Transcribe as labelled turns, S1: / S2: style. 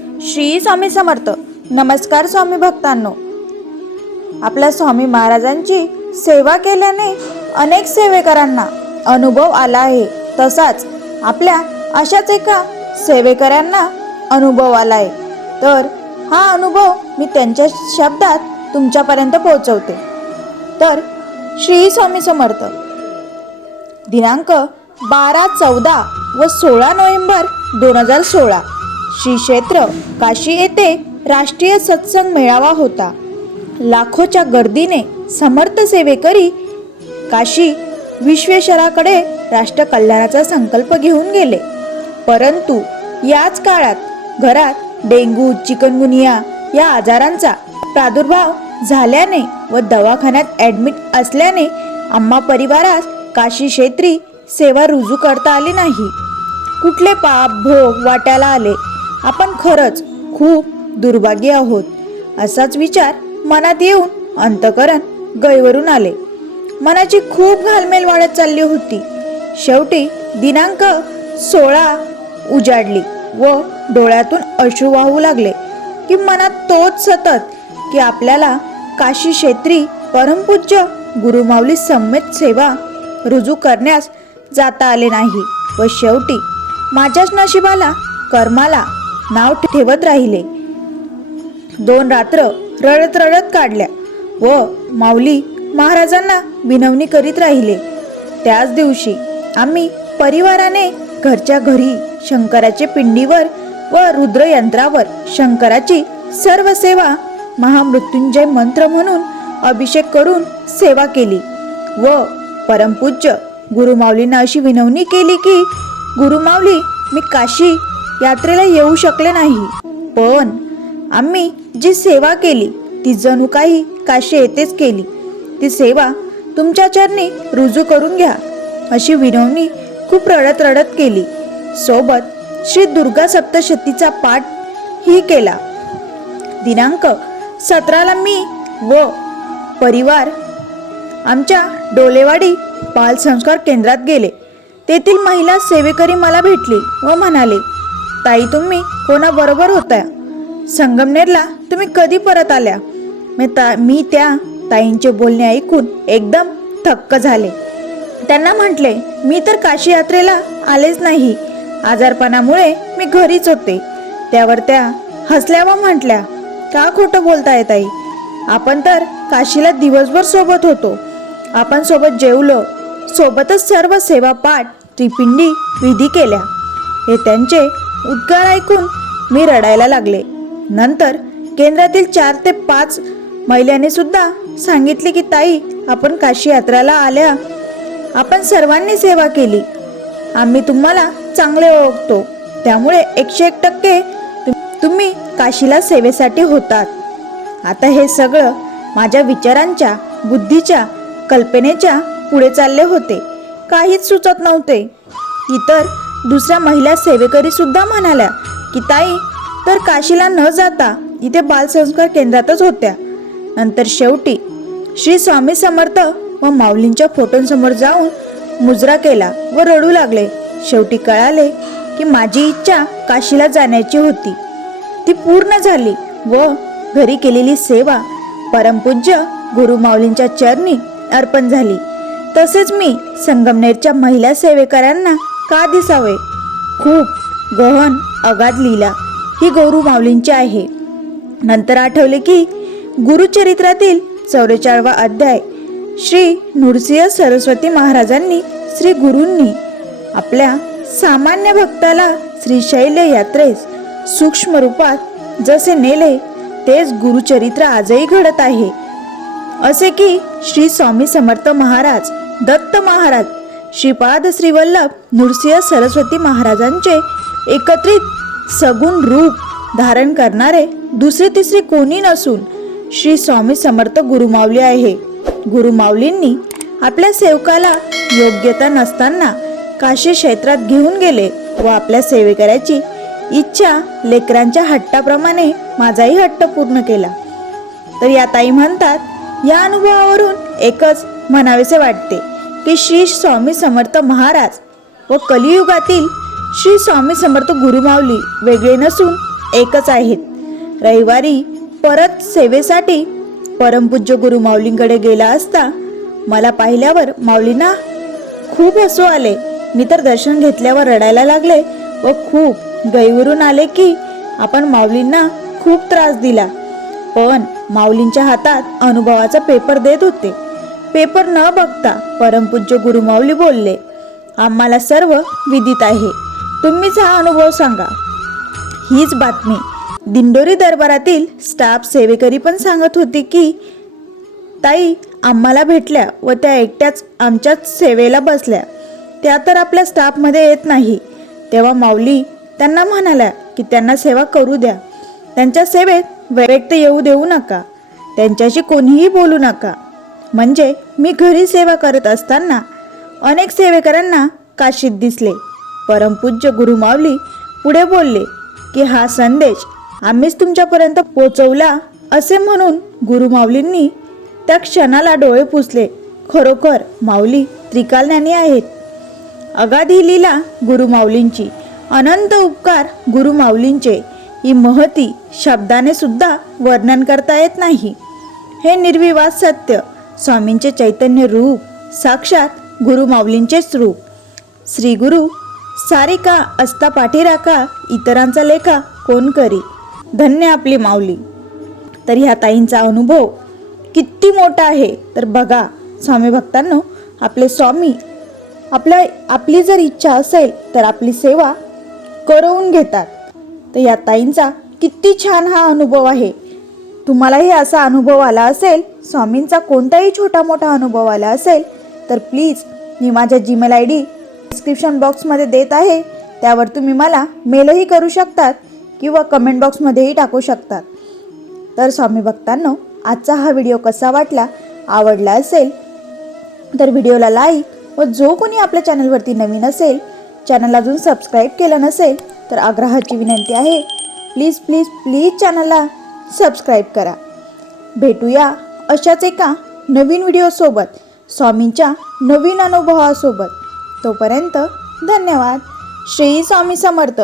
S1: श्री स्वामी समर्थ. नमस्कार स्वामी भक्तांनो. आपल्या स्वामी महाराजांची सेवा केल्याने अनेक सेवेकरांना अनुभव आला आहे. तसाच आपल्या अशाच एका सेवेकरांना अनुभव आला आहे. तर हा अनुभव मी त्यांच्या शब्दात तुमच्यापर्यंत पोहोचवते. तर श्री स्वामी समर्थ. दिनांक बारा चौदा व सोळा नोव्हेंबर दोन हजार सोळा. श्री क्षेत्र काशी येथे राष्ट्रीय सत्संग मेळावा होता. लाखोच्या गर्दीने समर्थ सेवेकरी काशी विश्वेश्वराकडे राष्ट्रकल्याणाचा संकल्प घेऊन गेले. परंतु याच काळात घरात डेंगू चिकनगुनिया या आजारांचा प्रादुर्भाव झाल्याने व दवाखान्यात ॲडमिट असल्याने आम्हा परिवारास काशी क्षेत्री सेवा रुजू करता आली नाही. कुठले पाप भोग वाट्याला आले. आपण खरंच खूप दुर्भाग्य आहोत असाच विचार मनात येऊन अंतकरण गैवरून आले. मनाची खूप घालमेल वाढत चालली होती. शेवटी दिनांक सोळा उजाडली व डोळ्यातून अश्रू वाहू लागले की मनात तोच सतत की आपल्याला काशी क्षेत्री परमपूज्य गुरुमाऊली सम्यत सेवा रुजू करण्यास जाता आले नाही व शेवटी माझ्याच नशिबाला कर्माला नाव ठेवत राहिले. दोन रात्र रडत रडत काढल्या व माऊली महाराजांना विनवणी करीत राहिले. त्याच दिवशी आम्ही परिवाराने घरच्या घरी शंकराचे पिंडीवर व रुद्रयंत्रावर शंकराची सर्व सेवा महामृत्युंजय मंत्र म्हणून अभिषेक करून सेवा केली व परमपूज्य गुरुमाऊलींना अशी विनवणी केली की गुरुमाऊली मी काशी यात्रेला येऊ शकले नाही. पण आम्ही जी सेवा केली ती जणू काही काशी येथेच केली. ती सेवा तुमच्या चरणी रुजू करून घ्या अशी विनवणी खूप रडत रडत केली. सोबत श्री दुर्गा सप्तशतीचा पाठ ही केला. दिनांक सतराला मी व परिवार आमच्या डोलेवाडी बालसंस्कार केंद्रात गेले. तेथील महिला सेवेकरी मला भेटली व म्हणाले ताई तुम्ही कोणाबरोबर होत्या? संगमनेरला तुम्ही कधी परत आल्या? मी ता मी त्या ताईंचे बोलणे ऐकून एकदम थक्क झाले. त्यांना म्हटले मी तर काशी यात्रेला आलेच नाही. आजारपणामुळे मी घरीच होते. त्यावर त्या हसल्या व म्हटल्या का खोटं बोलताय ताई? आपण तर काशीला दिवसभर सोबत होतो. आपण सोबत जेवलो. सोबतच सर्व सेवा पाठ त्रिपिंडी विधी केल्या. हे त्यांचे उद्गार ऐकून मी रडायला लागले. नंतर केंद्रातील चार ते पाच महिलांनी सुद्धा सांगितले की ताई आपण काशी यात्रेला आल्या. आपण सर्वांनी सेवा केली. आम्ही तुम्हाला चांगले ओळखतो. त्यामुळे एकशे एक टक्के तुम्ही काशीला सेवेसाठी होतात. आता हे सगळं माझ्या विचारांच्या बुद्धीच्या कल्पनेच्या पुढे चालले होते. काहीच सुचत नव्हते. इतर दुसऱ्या महिला सेवेकरी सुद्धा म्हणाल्या की ताई तर काशीला न जाता इथे बालसंस्कार केंद्रातच होत्या. नंतर शेवटी श्री स्वामी समर्थ व माऊलींच्या फोटोंसमोर जाऊन मुजरा केला व रडू लागले. शेवटी कळाले की माझी इच्छा काशीला जाण्याची होती. ती पूर्ण झाली व घरी केलेली सेवा परमपूज्य गुरु माऊलींच्या चरणी अर्पण झाली. तसेच मी संगमनेरच्या महिला सेवेकरांना का दिसावे? खूप गहन अगाध लिहिला. ही गौरू माऊलींची आहे. नंतर आठवले की गुरुचरित्रातील चौरेचाळवा अध्याय श्री नृसिंह सरस्वती महाराजांनी श्री गुरूंनी आपल्या सामान्य भक्ताला श्रीशैल यात्रेस सूक्ष्म रूपात जसे नेले तेच गुरुचरित्र आजही घडत आहे. असे की श्री स्वामी समर्थ महाराज दत्त महाराज श्रीपाद श्रीवल्लभ नृसिंह सरस्वती महाराजांचे एकत्रित सगुण रूप धारण करणारे दुसरे तिसरे कोणी नसून श्री स्वामी समर्थ गुरुमावली आहे. गुरुमाऊलींनी आपल्या सेवकाला योग्यता नसताना काशी क्षेत्रात घेऊन गेले व आपल्या सेवेकऱ्याची इच्छा लेकरांच्या हट्टाप्रमाणे माझाही हट्ट पूर्ण केला. तर या ताई म्हणतात या अनुभवावरून एकच म्हणावेसे वाटते. की श्री स्वामी समर्थ महाराज व कलियुगातील श्री स्वामी समर्थ गुरुमाऊली वेगळे नसून एकच आहेत. रविवारी परत सेवेसाठी परमपूज्य गुरु माऊलींकडे गेला असता मला पाहिल्यावर माऊलींना खूप हसू आले. मी तर दर्शन घेतल्यावर रडायला लागले व खूप गैवरून आले की आपण माऊलींना खूप त्रास दिला. पण माऊलींच्या हातात अनुभवाचा पेपर देत होते. पेपर न बघता परमपूज्य गुरुमाऊली बोलले आम्हाला सर्व विदित आहे. तुम्हीच हा अनुभव सांगा. हीच बातमी. दिंडोरी दरबारातील स्टाफ सेवेकरी पण सांगत होती की ताई आम्हाला भेटल्या व त्या एकट्याच आमच्याच सेवेला बसल्या. त्या तर आपल्या स्टाफमध्ये येत नाही. तेव्हा माऊली त्यांना म्हणाल्या की त्यांना सेवा करू द्या. त्यांच्या सेवेत व्यक्त येऊ देऊ नका. त्यांच्याशी कोणीही बोलू नका. म्हणजे मी घरी सेवा करत असताना अनेक सेवेकरांना काशीत दिसले. परमपूज्य गुरुमावली पुढे बोलले की हा संदेश आम्हीच तुमच्यापर्यंत पोचवला असे म्हणून गुरुमाऊलींनी त्या क्षणाला डोळे पुसले. खरोखर माऊली त्रिकालज्ञानी आहेत. अगाधी लीला गुरुमाऊलींची अनंत उपकार गुरुमाऊलींचे ही महती शब्दाने सुद्धा वर्णन करता येत नाही. हे निर्विवाद सत्य स्वामींचे चैतन्य रूप साक्षात गुरु माऊलींचेच रूप. श्री गुरु सारिका असता पाठीराखा इतरांचा लेखा कोण करी? धन्य आपली माऊली. तर ह्या ताईंचा अनुभव किती मोठा आहे तर बघा स्वामी भक्तांनो आपले स्वामी आपल्या आपली जर इच्छा असेल तर आपली सेवा करवून घेतात. तर या ताईंचा किती छान हा अनुभव आहे. तुम्हालाही असा अनुभव आला असेल स्वामींचा कोणताही छोटा मोठा अनुभव आला असेल तर प्लीज मी माझ्या जीमेल आय डी डिस्क्रिप्शन बॉक्समध्ये देत आहे. त्यावर तुम्ही मला मेलही करू शकतात किंवा कमेंट बॉक्समध्येही टाकू शकतात. तर स्वामी भक्तांनो आजचा हा व्हिडिओ कसा वाटला आवडला असेल तर व्हिडिओला लाईक व जो कोणी आपल्या चॅनलवरती नवीन असेल चॅनल अजून सबस्क्राईब केलं नसेल तर आग्रहाची विनंती आहे प्लीज प्लीज प्लीज चॅनलला सबस्क्राईब करा. भेटूया अशाच एका नवीन व्हिडिओसोबत स्वामींच्या नवीन अनुभवासोबत. तोपर्यंत धन्यवाद. श्री स्वामी समर्थ.